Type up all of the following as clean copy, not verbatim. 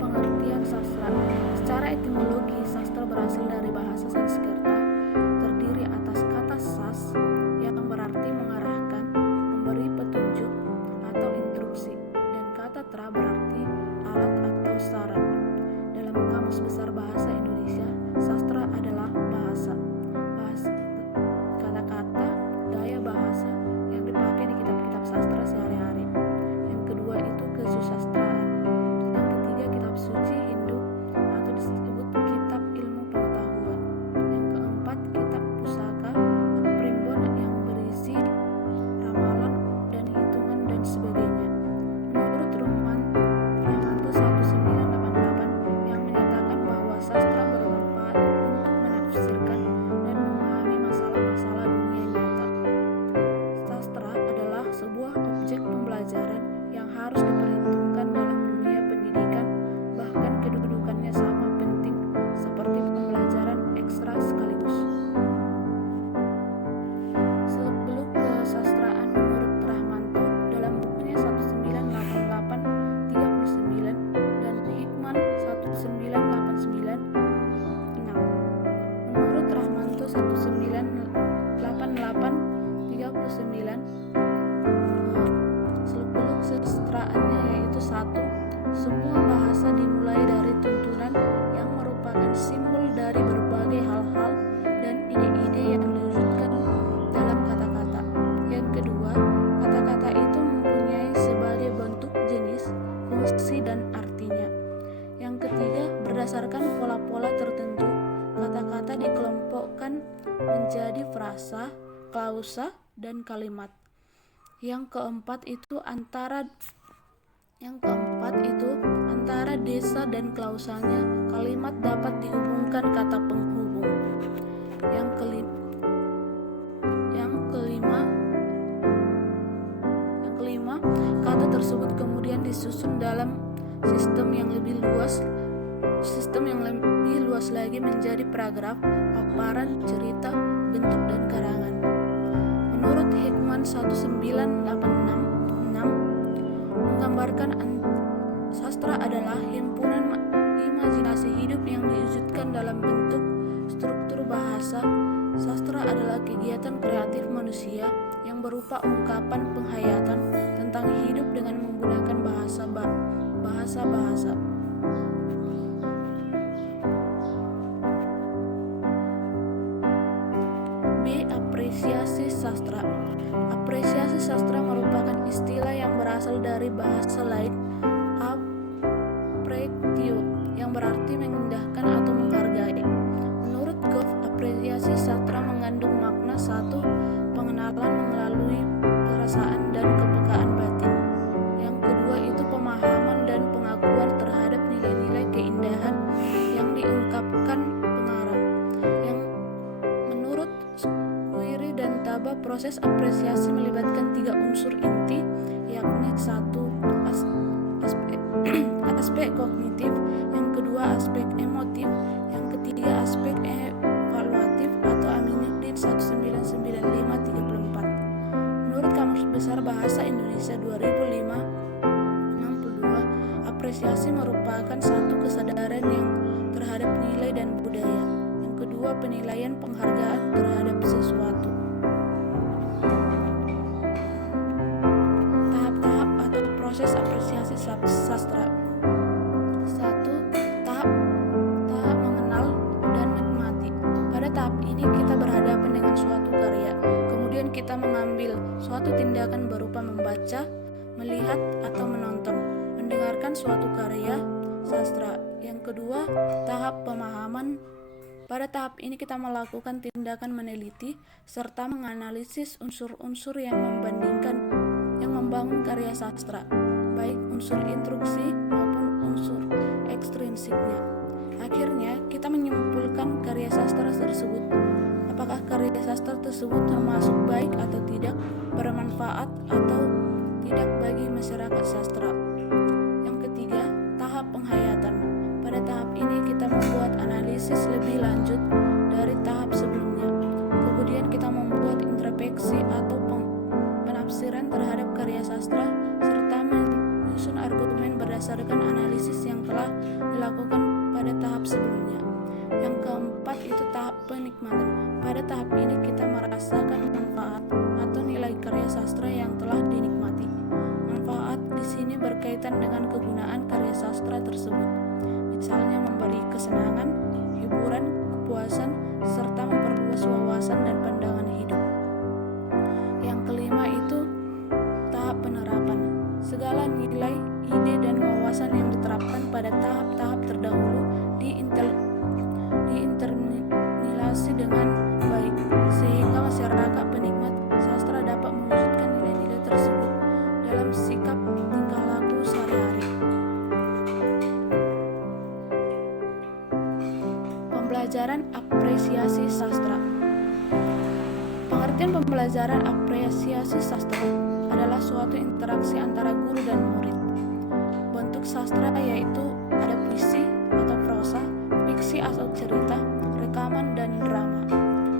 Pengertian sastra. Secara etimologi, sastra berasal dari bahasa Sanskerta, terdiri atas kata sas yang berarti mengarahkan, memberi petunjuk atau instruksi, dan kata tra berarti alat atau saran. Dalam Kamus Besar Bahasa Indonesia, sastra adalah bahasa kata-kata, gaya bahasa yang dipakai di kitab-kitab sastra sehari-hari. Yang kedua itu kesusastraan. Yang ketiga kitab suci Hindu atau disebut kitab ilmu pengetahuan. Yang keempat kitab pusaka primbon yang berisi ramalan dan hitungan dan sebagainya. Menurut Ramanto 1988 yang menyatakan bahwa sastra bermanfaat untuk menafsirkan dan memahami masalah-masalah dunia nyata. Sastra adalah sebuah objek pembelajaran yang harus diperhitungkan dalam dunia pendidikan, bahkan kedudukannya sama penting seperti pembelajaran ekstra sekaligus. Seluk-beluk kesastraan menurut Ramanto dalam bukunya 1988-39 dan Hickman 1989-6. Menurut Ramanto 1988-39, seluk-beluk kesastraannya yaitu 1. Semua bahasa dimulai dari tuntunan yang merupakan simbol dari berbagai hal-hal dan ide-ide yang diwujudkan dalam kata-kata. Yang kedua, kata-kata itu mempunyai sebagai bentuk jenis, fungsi, dan artinya. Yang ketiga, berdasarkan pola-pola tertentu, kata-kata dikelompokkan menjadi frasa, klausa, dan kalimat. Yang keempat itu antara desa dan klausanya, kalimat dapat dihubungkan kata penghubung. Yang kelima, kata tersebut kemudian disusun dalam sistem yang lebih luas lagi menjadi paragraf, paparan, cerita, bentuk, dan karangan. Menurut Hickman 1986 menggambarkan sastra adalah himpunan imajinasi hidup yang diwujudkan dalam bentuk struktur bahasa. Sastra adalah kegiatan kreatif manusia yang berupa ungkapan penghayatan tentang hidup dengan menggunakan bahasa. B. Apresiasi sastra. Apresiasi sastra merupakan istilah yang berasal dari bahasa lain appreciatio yang berarti mengindahkan atau menghargai. Menurut Goff, apresiasi sastra mengandung makna 1. Pengenalan melalui perasaan dan kepekaan batin. Yang kedua itu pemahaman dan pengakuan terhadap nilai-nilai keindahan yang diungkapkan pengarang. Yang menurut Squire dan Taba, proses apresiasi melibatkan 3 unsur inti, yakni 1. Aspek kognitif, yang kedua aspek emotif, yang ketiga aspek evaluatif atau Aminuddin 1995-34. Menurut Kamus Besar Bahasa Indonesia 2005-62, apresiasi merupakan satu kesadaran yang terhadap nilai dan budaya. Yang kedua, penilaian penghargaan terhadap sesuatu. Tahap-tahap atau proses apresiasi sastra. 1. Tahap mengenal dan menikmati. Pada tahap ini kita berhadapan dengan suatu karya. Kemudian kita mengambil suatu tindakan berupa membaca, melihat, atau menonton, mendengarkan suatu karya sastra. Yang kedua, tahap pemahaman. Pada tahap ini kita melakukan tindakan meneliti serta menganalisis unsur-unsur yang membangun karya sastra, baik unsur instruksi maupun unsur ekstrinsiknya. Akhirnya, kita menyimpulkan karya sastra tersebut. Apakah karya sastra tersebut termasuk baik atau tidak, bermanfaat atau tidak bagi masyarakat sastra. Yang ketiga, tahap penghayatan. Pada tahap ini kita membuat analisis lebih lanjut dari tahap sebelumnya. Kemudian kita membuat introspeksi atau penafsiran terhadap karya sastra serta menyusun argumen berdasarkan berdasarkan analisis yang telah dilakukan pada tahap sebelumnya. Yang keempat itu tahap penikmatan. Pada tahap ini kita merasakan manfaat atau nilai karya sastra yang telah dinikmati. Manfaat di sini berkaitan dengan kegunaan karya sastra tersebut, misalnya memberi kesenangan, hiburan, kepuasan, serta memperluas wawasan dan pandangan hidup. Yang kelima itu tahap penerapan. Segala nilai, ide, dan wawasan yang diterapkan pada tahap-tahap terdahulu diinternalisasi dengan baik, sehingga masyarakat penikmat sastra dapat mewujudkan nilai-nilai tersebut dalam sikap tingkah laku sehari-hari. Pembelajaran apresiasi sastra. Pengertian pembelajaran apresiasi sastra adalah suatu interaksi antara guru dan murid. Bentuk sastra yaitu ada puisi atau prosa, fiksi atau cerita, rekaman, dan drama.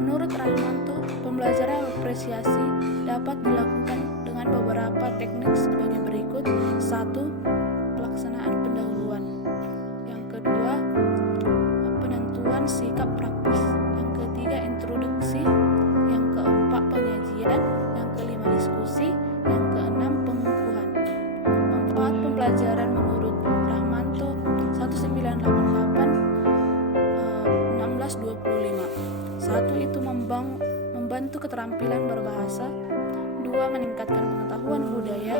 Menurut Rahmanto, pembelajaran apresiasi dapat dilakukan dengan beberapa teknik sebagai berikut. 1. Pelaksanaan pendahuluan. Yang kedua, penentuan sikap praktis. Yang ketiga, introduksi. Yang keempat, penyajian. Yang kelima, diskusi. Yang keenam, pengukuhan. Manfaat pembelajaran menurut Rahmanto 1988-1625. 1. Itu membantu keterampilan berbahasa. 2. Meningkatkan pengetahuan budaya.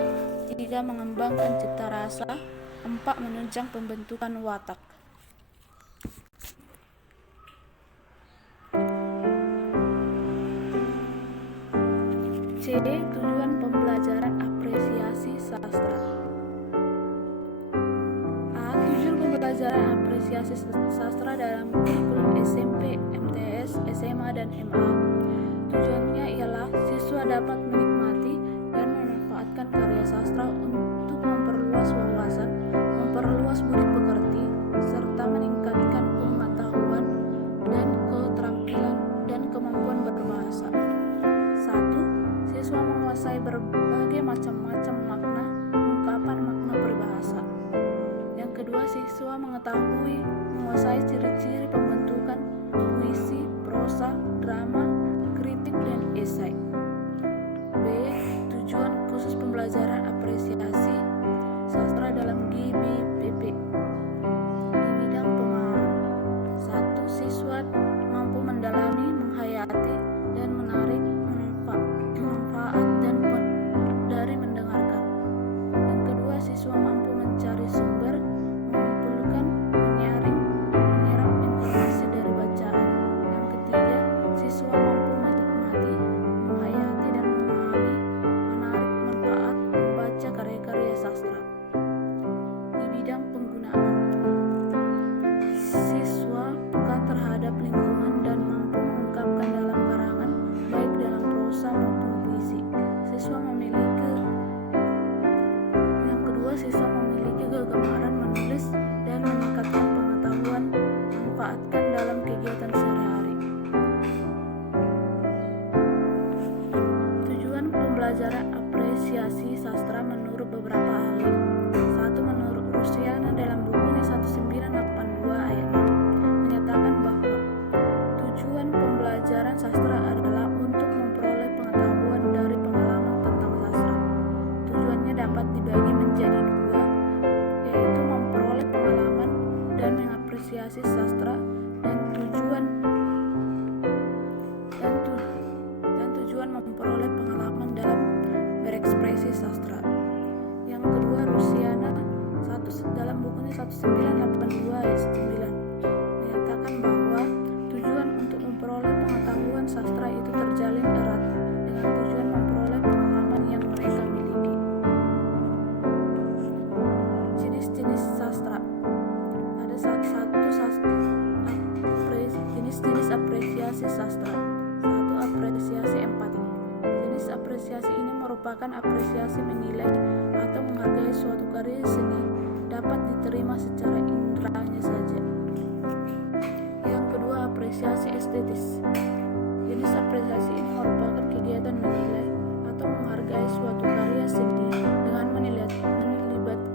3. Mengembangkan cita rasa. 4. Menunjang pembentukan watak. C. Tujuan pembelajaran apresiasi sastra. A. Tujuan pembelajaran apresiasi sastra dalam kurikulum SMP, MTS, SMA, dan MA. Tujuannya ialah siswa dapat menikmati dan memanfaatkan karya sastra untuk memperluas wawasan, memperluas budi pekerti, serta meningkatkan pengetahuan dan keterampilan dan kemampuan berbahasa. 1. Siswa menguasai berbagai macam makna, ungkapan makna peribahasa. Yang kedua, siswa menguasai ciri-ciri pembentukan puisi, prosa, drama, kritik, dan esai. B. Tujuan khusus pembelajaran apresiasi sastra dalam GBPP di bidang pemahaman. 1. Siswa mampu mendalami, menghayati, dan menarik manfaat dari mendengarkan. Yang kedua, siswa mampu mencari sumber, mengumpulkan, menyaring, menyerap informasi dari bacaan. Yang ketiga, siswa mampu menikmati, menghayati, dan memahami, menarik manfaat membaca karya-karya sastra. Di bidang penggunaan, siswa peka terhadap lingkungan dan mampu mengungkapkan dalam karangan, baik dalam prosa maupun puisi. Yang kedua, siswa memiliki kegemaran menulis dan meningkatkan pengetahuan, manfaatkan dalam kegiatan sehari-hari. Tujuan pembelajaran apresiasi sastra menurut beberapa ahli. 1. Menurut Rusiana dalam bukunya 1982 ayat 6 menyatakan bahwa tujuan pembelajaran sastra adalah untuk memperoleh pengetahuan dari pengalaman tentang sastra. Tujuannya dapat dibagi menjadi dua, yaitu memperoleh pengalaman dan mengapresiasi sastra, dan tujuan memperoleh pengalaman dalam berekspresi sastra. Yang kedua, Rusiana dalam bukunya 1982 ayat 9 menyatakan bahwa tujuan untuk memperoleh pengetahuan sastra itu terjalin erat dengan tujuan memperoleh pengalaman yang mereka miliki. Jenis-jenis sastra. Ada jenis-jenis apresiasi sastra. 1. Apresiasi empati. Jenis apresiasi ini merupakan apresiasi menilai atau menghargai suatu karya seni dapat diterima secara inderanya saja. Yang kedua, apresiasi estetis. Jenis apresiasi ini merupakan kegiatan menilai atau menghargai suatu karya seni dengan melibatkan pengamatan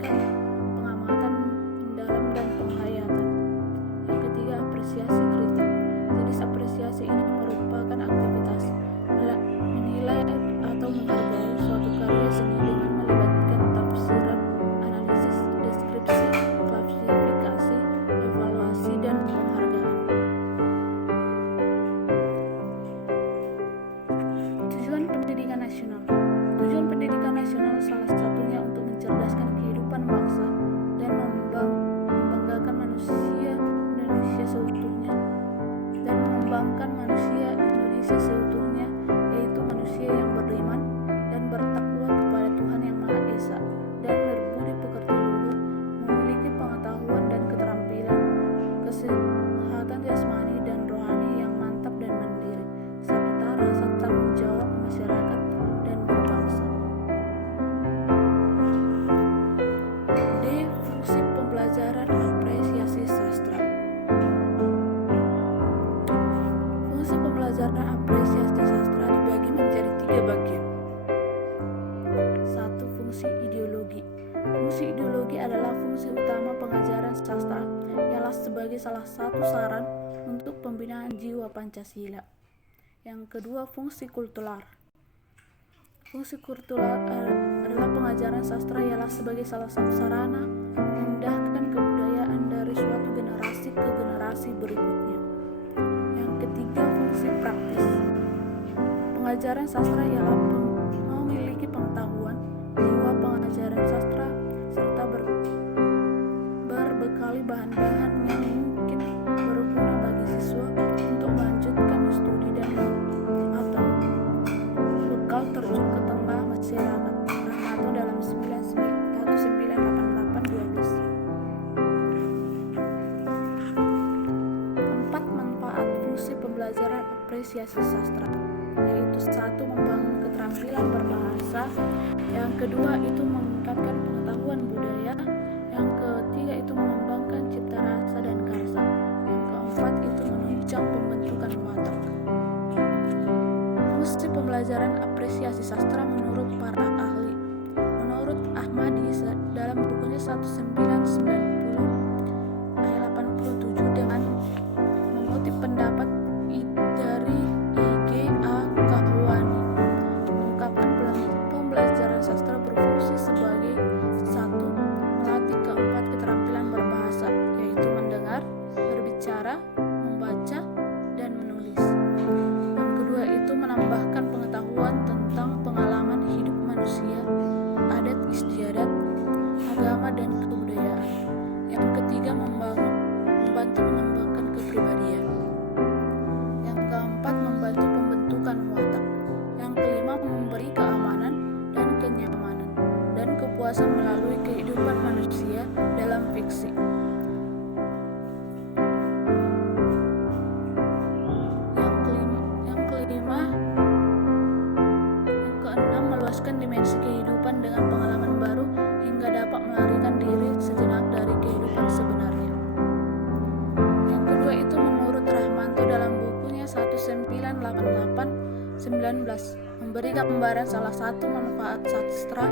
Fungsi ideologi adalah fungsi utama pengajaran sastra, ialah sebagai salah satu saran untuk pembinaan jiwa Pancasila. Yang kedua, fungsi kultural. Fungsi kultural adalah pengajaran sastra ialah sebagai salah satu sarana memindahkan kebudayaan dari suatu generasi ke generasi berikutnya. Yang ketiga, fungsi praktis. Pengajaran sastra ialah memiliki pengetahuan, jiwa pengajaran sastra, serta berbekali bahan-bahan yang mungkin berguna bagi siswa untuk melanjutkan studi dan atau bekal terjun ke tengah masyarakat. Rahmanto dalam 1988-12. 4. Manfaat fungsi pembelajaran apresiasi sastra, yaitu 1. Membangun keterampilan berbahasa, yang kedua itu meningkatkan pengetahuan budaya, yang ketiga itu mengembangkan cipta rasa dan karsa, yang keempat itu menunjang pembentukan watak. Fungsi pembelajaran apresiasi sastra menurut para ahli. Menurut Ahmadi dalam bukunya 1990 ayat 87 dengan mengutip pendapat dari I.G.A. Kahwani, mengungkapkan pembelajaran sastra berfungsi sebagai 1. Melatih keempat keterampilan berbahasa, yaitu mendengar, berbicara, membaca, dan menulis. Yang kedua itu menambahkan pengetahuan tentang pengalaman hidup manusia, adat istiadat, agama, dan kebudayaan. Yang ketiga membantu mengembangkan kepribadian. Yang keempat membantu pembentukan watak. Yang kelima memberi keamanan dan kenyamanan dan kepuasan melalui kehidupan manusia dalam fiksi. Yang keenam meluaskan dimensi kehidupan dengan pengalaman baru hingga dapat melarikan diri sejenak dari kehidupan sebenarnya. Yang kedua itu menurut Rahmanto dalam bukunya 1988-19 memberi gambaran salah satu manfaat sastra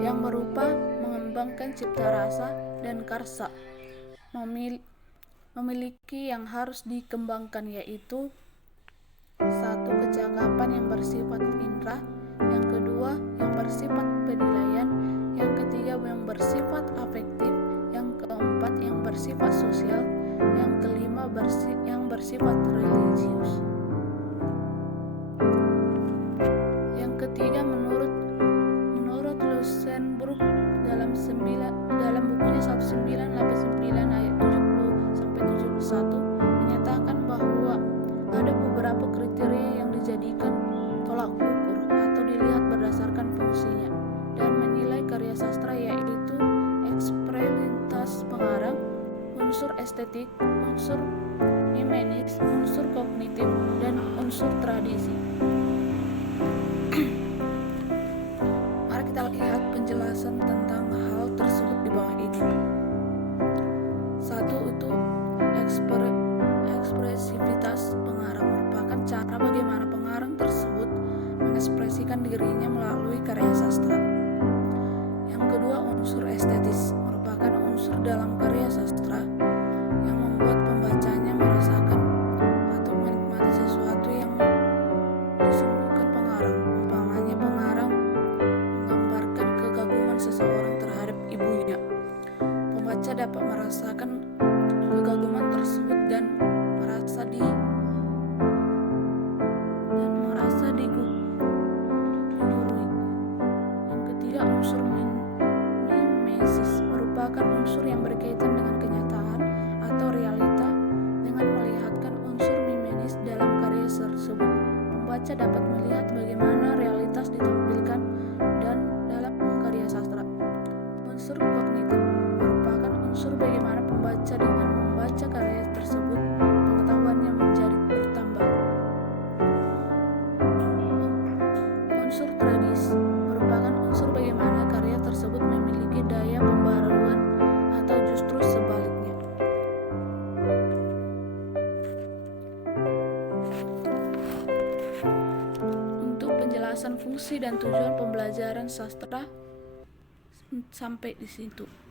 yang berupa mengembangkan cipta rasa dan karsa, memiliki yang harus dikembangkan, yaitu 1. Kecakapan yang bersifat indera, yang kedua yang bersifat penilaian, yang ketiga yang bersifat afektif, yang keempat yang bersifat sosial, yang kelima yang bersifat religius. Yang ketiga menurut Luxemburg dalam bukunya 1989 ayat 70-71 menyatakan bahwa ada beberapa kriteria yang dijadikan tolak ukur atau dilihat berdasarkan fungsinya dan menilai karya sastra, yaitu ekspresivitas pengarang, unsur estetik, unsur mimenis, unsur kognitif, dan unsur tradisi. Mari kita lihat penjelasan tentang hal tersebut di bawah ini. 1. Itu ekspresivitas pengarang merupakan cara bagaimana pengarang tersebut mengekspresikan dirinya melalui karya sastra. Yang kedua, unsur estetis merupakan unsur dalam karya sastra yang membuat pembacanya merasakan atau menikmati sesuatu yang disungguhkan pengarang. Umpamanya pengarang menggambarkan kegaguman seseorang terhadap ibunya. Pembaca dapat merasakan kegaguman tersebut dan merasa digurui. Yang ketiga, unsur mimesis merupakan unsur yang berkaitan dengan kenyataan atau realita dengan melihatkan unsur mimenis dalam karya tersebut. Pembaca dapat melihat bagaimana realitas ditampilkan dan dalam karya sastra. Unsur kognitif merupakan unsur bagaimana pembaca dengan membaca karya tersebut pengetahuannya menjadi bertambah. Unsur tradis merupakan unsur bagaimana karya tersebut memiliki daya pembaruan atau justru sebaliknya. Untuk penjelasan fungsi dan tujuan pembelajaran sastra, sampai di situ.